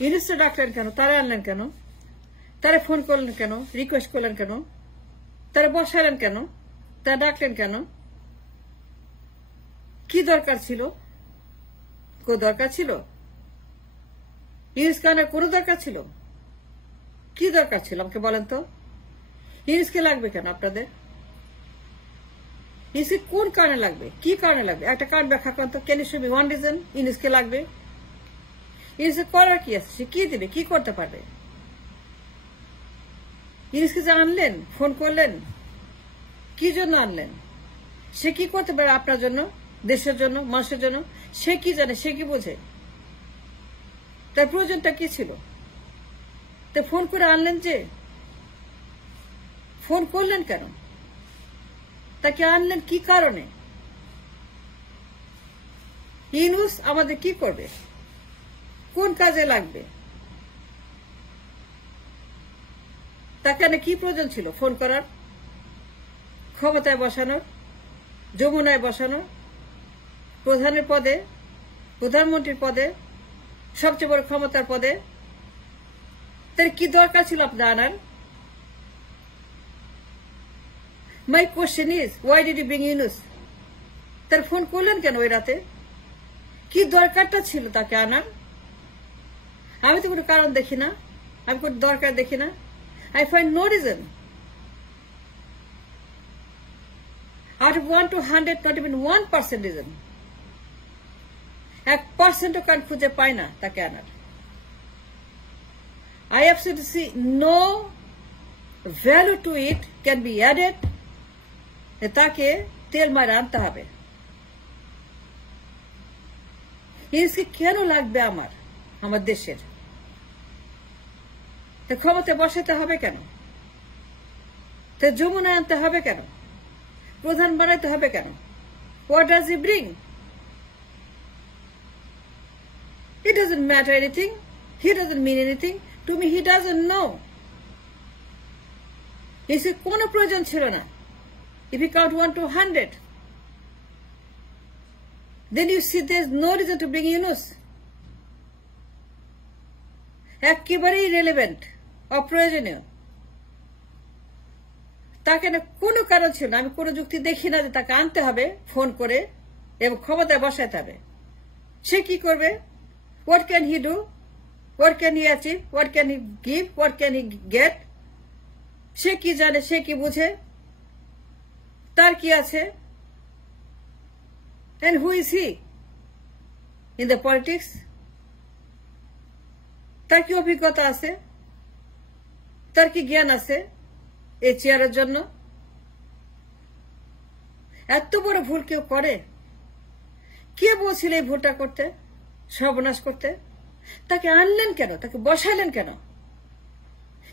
ইউনুসকে ডাকলেন কেন? তারা আনলেন কেন? তারা ফোন করলেন কেন? রিকোয়েস্ট করলেন কেন? তারা বসালেন কেন? তারা ডাকলেন কেন? কি দরকার ছিল? কোন দরকার ছিল? ইউনুসকে আনার কোনো দরকার ছিল? কি দরকার ছিল আমাকে বলেন তো? ইউনুসকে লাগবে কেন আপনাদের? ইউনুসকে কোন কারণে লাগবে? কি কারণে লাগবে? একটা কারণ ব্যাখ্যা করেন তো। Can you show me one reason ইউনুসকে লাগবে? ইউনুসকে করার কি আছে? সে কি দেবে? কি করতে পারবে? ইউনুসকে যে আনলেন, ফোন করলেন, কি জন্য আনলেন? সে কি করতে পারে আপনার জন্য, দেশের জন্য, মানুষের জন্য? সে কি জানে? সে কি বোঝে? তার প্রয়োজনটা কি ছিল? তো ফোন করে আনলেন যে, ফোন করলেন কেন? তাকে আনলেন কি কারণে? ইউনুস আমাদের কি করবে? কোন কাজে লাগবে? তাকে কি প্রয়োজন ছিল ফোন করার? ক্ষমতায় বসানোর, যমুনায় বসানোর, প্রধানের পদে, প্রধানমন্ত্রীর পদে, সবচেয়ে বড় ক্ষমতার পদে? তার কি দরকার ছিল আপনার আনার? My question is, why did you bring Yunus? তার ফোন করলেন কেন ওই রাতে? কি দরকারটা ছিল তাকে আনার? আমি তো কোনো কারণ দেখি না, আমি কোনো দরকার দেখি না। I find no reason. Out of 1 to 100, not even 1% reason. 1% কারণ খুঁজে পায় না তাকে আনার। I absolutely see no value to it can be added. তাকে তেল মারা আনতে হবে। ইউনুসকে কেন লাগবে আমার দেশের? ক্ষমতায় বসাতে হবে কেন? তো যমুনায় আনতে হবে কেন? প্রধান বানাইতে হবে কেন? What does he bring? It doesn't matter anything. He doesn't mean anything. To me, he doesn't know. His কোনো প্রয়োজন ছিল না। If you count 1 to 100, then you see there's no reason to bring Yunus. একেবারেই relevant, অপ্রয়োজনীয়। তাকে না কোনো কারণ ছিল না। আমি কোনো যুক্তি দেখি না যে তাকে আনতে হবে ফোন করে এবং ক্ষমতায় বসাতে হবে। সে কি করবে? What can he do? What can he achieve? What can he give? What can he get? সে কি জানে? সে কি বুঝে? তার কি আছে? And who is he in the politics? তার কি অভিজ্ঞতা আছে? তার কি জ্ঞান আছে এই চেয়ারের জন্য? এত বড় ভুল কেউ করে? কে বলছিল এই ভুলটা করতে, সর্বনাশ করতে? তাকে আনলেন কেন? তাকে বসালেন কেন?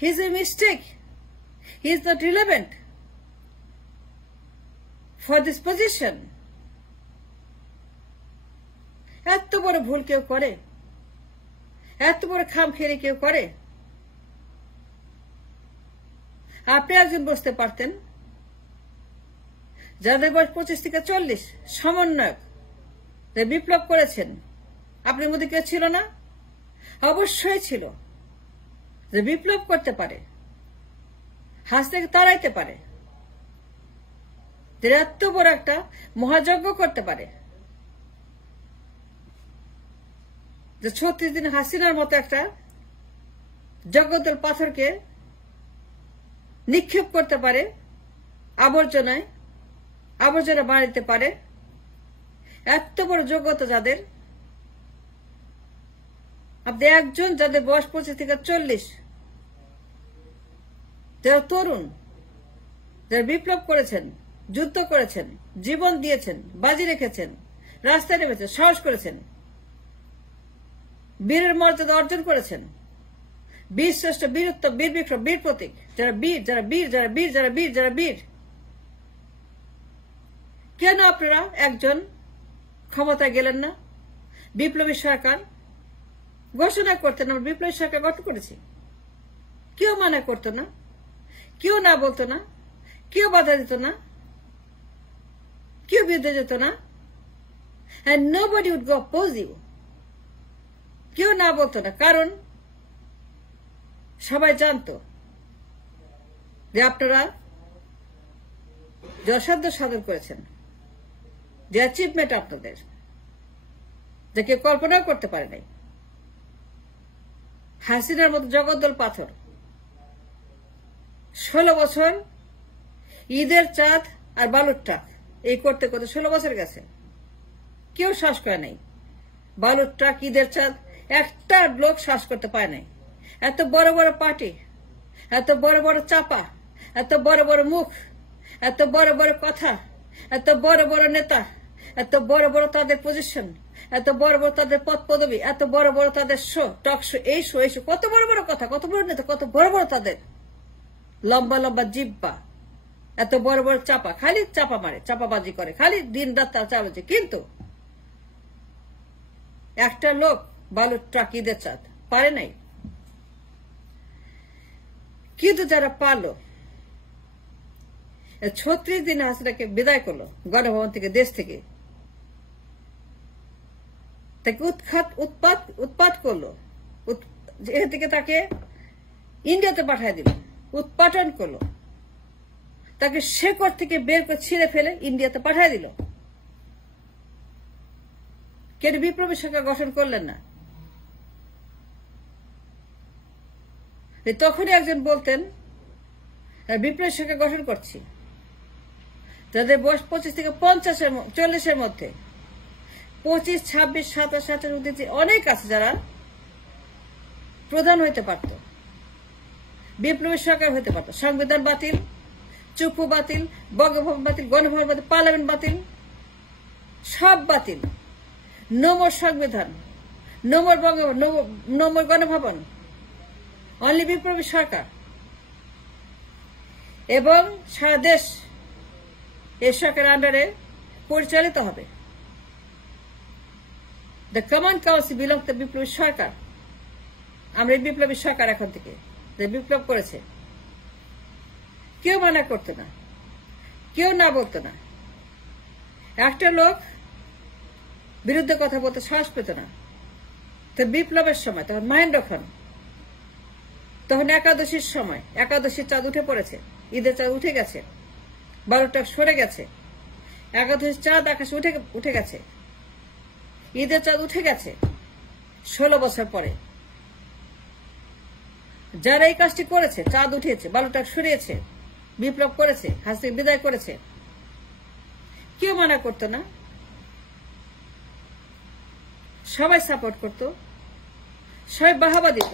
He is a mistake. He is not relevant for this position. এত বড় ভুল কেউ করে? এত বড় খামখেয়ালি কেউ করে? আপনি একজন বসতে পারতেন, যাদের বয়স 25 থেকে 40, সমন্বয়ক, যে বিপ্লব করেছেন, আপনার মধ্যে কেউ ছিল না? অবশ্যই ছিল। যে বিপ্লব করতে পারে, হাসিনাকে তাড়াইতে পারে, যে এত বড় একটা মহাযজ্ঞ করতে পারে, যে 36 দিন হাসিনার মতো একটা জগদ্দল পাথরকে নিক্ষেপ করতে পারে, আবর্জনা বাড়িতে পারে। এত বড় যোগ্যতা যাদের, আপনি একজন যাদের বয়স 25 থেকে 40, যারা তরুণ, যারা বিপ্লব করেছেন, যুদ্ধ করেছেন, জীবন দিয়েছেন, বাজি রেখেছেন, রাস্তায় নেমেছেন, সাহস করেছেন, বীরের মর্যাদা অর্জন করেছেন, বীর শ্রেষ্ঠ, বীরত্ব, বীর বিক্রম, বীর প্রতীক, যারা বীর, যারা বীর, যারা বীর, যারা বীর, যারা বীর। কেন আপনারা একজন ক্ষমতায় গেলেন না? বিপ্লবী সরকার ঘোষণা করতেন, আমরা বিপ্লবী সরকার গঠন করেছি। কেউ মানা করতো না, কেউ না বলতো না, কেউ বাধা দিত না, কেউ বিরুদ্ধে যেত না। And nobody would go oppose you. কেউ না বলতো না, কারণ সবাই জানতো যে আপনারা যে অসাধ্য সাধন করেছেন, যে অ্যাচিভমেন্ট আপনাদের, যে কেউ কল্পনাও করতে পারে নাই। হাসিনার মতো জগদ্দল পাথর 16 বছর ঈদের চাঁদ আর বালুর ট্রাক এই করতে করতে 16 বছর গেছে, কেউ শ্বাস করে নাই। বালুর ট্রাক, ঈদের চাঁদ, একটা লোক শ্বাস করতে পারে নাই। এত বড় বড় পার্টি, এত বড় বড় চাপা, এত বড় বড় মুখ, এত বড় বড় কথা, এত বড় বড় নেতা, এত বড় বড় তাদের পজিশন, এত বড় বড় তাদের পদ পদবি, এত বড় বড় তাদের শো, টক শো, এই শো, কত বড় বড় কথা, কত বড় নেতা, কত বড় বড় তাদের লম্বা লম্বা জিব্বা, এত বড় বড় চাপা, খালি চাপা মারে, চাপাবাজি করে, খালি দিন রাত তার চাপাবাজি। কিন্তু একটা লোক বালুর ট্রাক, ঈদের চাঁদ পারে নাই। কিন্তু যারা পারলো, 36 দিন হাসিনাকে বিদায় করলো গণভবন থেকে, দেশ থেকে, তাকে উৎপাত করলো, এখান থেকে তাকে ইন্ডিয়াতে পাঠিয়ে দিল, উৎপাটন করলো, তাকে শেকড় থেকে বের করে ছিঁড়ে ফেলে ইন্ডিয়াতে পাঠিয়ে দিল। কেন বিপ্লবী সরকার গঠন করলেন না? তখনই একজন বলতেন বিপ্লবী সরকার গঠন করছি, যাদের বয়স 25 থেকে 40-এর মধ্যে, 25, 26, 27, 28 অনেক আছে যারা প্রধান হইতে পারত, বিপ্লবী সরকার হইতে পারত। সংবিধান বাতিল, চুপু বাতিল, বঙ্গভবন বাতিল, গণভবন বাতিল, পার্লামেন্ট বাতিল, সব বাতিল। নোমর সংবিধান, নোমর বঙ্গভবন, নোমর গণভবন, অনলি বিপ্লবী সরকার। এবং সারা দেশ এই সরকারের আন্ডারে পরিচালিত হবে। The command council belong to বিপ্লবী সরকার। আমরা এই বিপ্লবী সরকার এখন থেকে যে বিপ্লব করেছে, কেউ মানা করতো না, কেউ না বলতো না। একটা লোক বিরুদ্ধে কথা বলতে সাহস পেত না। তো বিপ্লবের সময়, তখন মহেন্দ্র খান, তখন একাদশীর সময়, একাদশীর চাঁদ উঠে পড়েছে, ঈদের চাঁদ উঠে গেছে, 12টা সরে গেছে, একাদশীর চাঁদ আকাশে উঠে গেছে, ঈদের চাঁদ উঠে গেছে 16 বছর পরে। যারা এই কাজটি করেছে, চাঁদ উঠেছে, 12টা সরিয়েছে, বিপ্লব করেছে, হাসিনা বিদায় করেছে, কেউ মানা করতো না, সবাই সাপোর্ট করত, সবাই বাহাবা দিত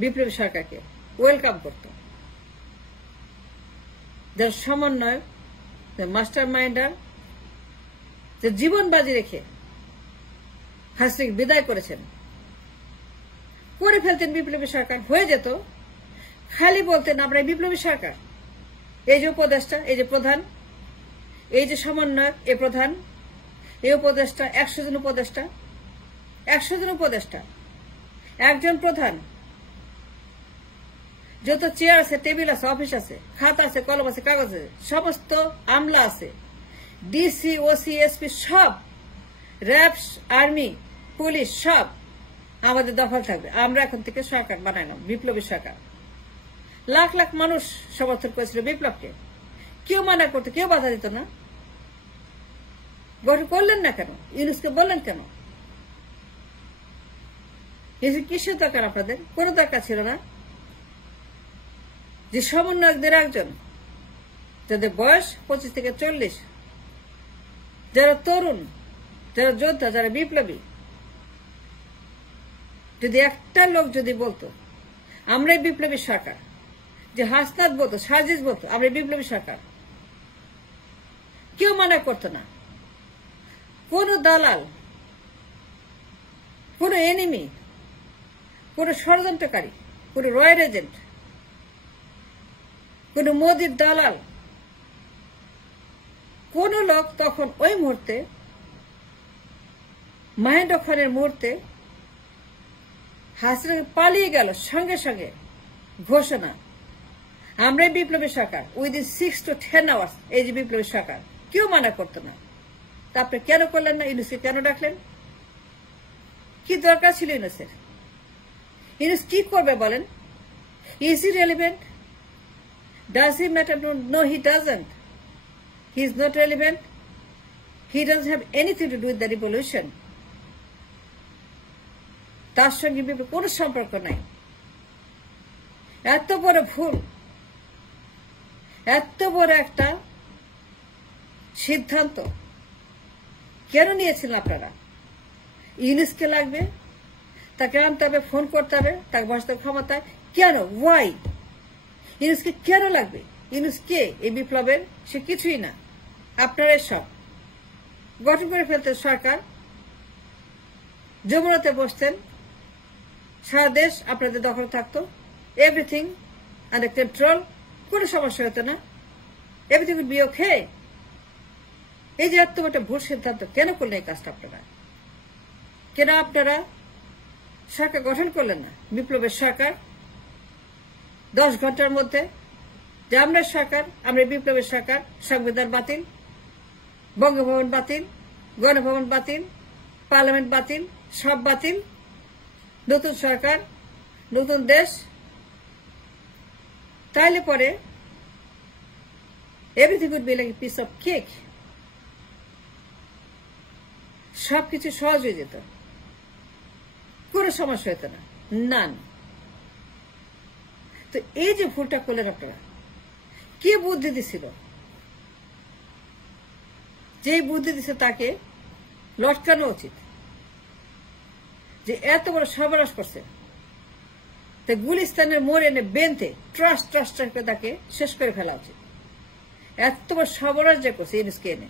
বিপ্লবী সরকারকে, ওয়েলকাম করত। যার সমন্বয়, মাস্টার মাইন্ডার, যে জীবন বাজি রেখে হাসিনাকে বিদায় করেছেন, করে ফেলতেন বিপ্লবী সরকার, হয়ে যেত। খালি বলতেন আমরা বিপ্লবী সরকার, এই যে উপদেষ্টা, এই যে প্রধান, এই যে সমন্বয়ক, এ প্রধান, এই উপদেষ্টা, 100 জন উপদেষ্টা, 100 জন উপদেষ্টা, একজন প্রধান, যত চেয়ার আছে, টেবিল আছে, অফিস আছে, খাতা আছে, কলম আছে, কাগজ আছে, সমস্ত আমলা আছে, ডিসি, ওসি, এসপি, সব, র্যাব, আর্মি, পুলিশ, সব আমাদের দখল থাকবে। আমরা এখন থেকে সরকার বানাইলাম, বিপ্লবী সরকার। লাখ লাখ মানুষ সমর্থন করেছিল বিপ্লবকে, কেউ মানা করতো, কেউ বাধা দিত না। গঠন করলেন না কেন? ইউনুসকে বললেন কেন? কিসের দরকার আপনাদের? কোনো দরকার ছিল না। যে সমন্বয়কদের একজন, যাদের বয়স 25 থেকে 40, যারা তরুণ, যারা যোদ্ধা, যারা বিপ্লবী, যদি একটা লোক যদি বলতো আমরাই বিপ্লবী সরকার, যে হাসনাত বলতো, সাজিদ বলতো আমরা বিপ্লবী সরকার, কেউ মানা করতো না। কোন দালাল, কোন এনিমি, কোন ষড়যন্ত্রকারী, কোন রয়্যাল এজেন্ট, কোন মোদির দালাল, কোন লোক তখন ওই মুহূর্তে, মহেন্দ্র খানের মুহূর্তে হাসিনা পালিয়ে গেল, সঙ্গে সঙ্গে ঘোষণা আমরাই বিপ্লবী সরকার, উইদিন 6 to 10 hours, এই যে বিপ্লবী সরকার, কেউ মানা করতো না। তা আপনি কেন করলেন না? ইউনুসকে কেন ডাকলেন? কি দরকার ছিল ইউনুসের? ইউনুস কি করবে বলেন? Is he relevant? Does he matter? No, he doesn't. He is not relevant. He doesn't have anything to do with the revolution. তার সঙ্গে কোনো সম্পর্ক নাই। এত বড় ভুল, এত বড় একটা সিদ্ধান্ত কেন নিয়েছিলেন আপনারা? ইউনুসকে লাগবে, তাকে আনতে হবে, ফোন করতে হবে, তাকে বসাতে ক্ষমতা কেন? ওয়াই? ইউনুসকে কেন লাগবে? ইউনুস কে? এই বিপ্লবের সে কিছুই না। আপনারাই সব গঠন করে ফেলতেন সরকার, যমুনাতে বসতেন, সারা দেশ আপনাদের দখল থাকতো, এভরিথিং আন্ডার কন্ট্রোল, কোনো সমস্যা হতো না, এভরিথিং উড বি ওকে। এই যে এত একটা ভুল সিদ্ধান্ত কেন করলেন এই কাজটা আপনারা? কেন আপনারা সরকার গঠন করলেন না? বিপ্লবের সরকার 10 ঘন্টার মধ্যে যে আমরা সরকার, আমরা বিপ্লবের সরকার, সংবিধান বাতিল, বঙ্গভবন বাতিল, গণভবন বাতিল, পার্লামেন্ট বাতিল, সব বাতিল, নতুন সরকার, নতুন দেশ। তাইলে পরে everything would be like a piece of cake, সবকিছু সহজ হয়ে যেত, কোনো সমস্যা হতো না, নান। তো এই যে ভুলটা করলেন আপনারা, কে বুদ্ধি দিছিল? যে বুদ্ধি দিছে তাকে লটকানো উচিত, যে এত বড় সর্বনাশ করছে। গুলিস্তানের মোড় এনে বেঁধে ট্রাস্ট করে তাকে শেষ করে ফেলা উচিত। এত বড় সর্বনাশ যে করছে ইউনুসকে এনে।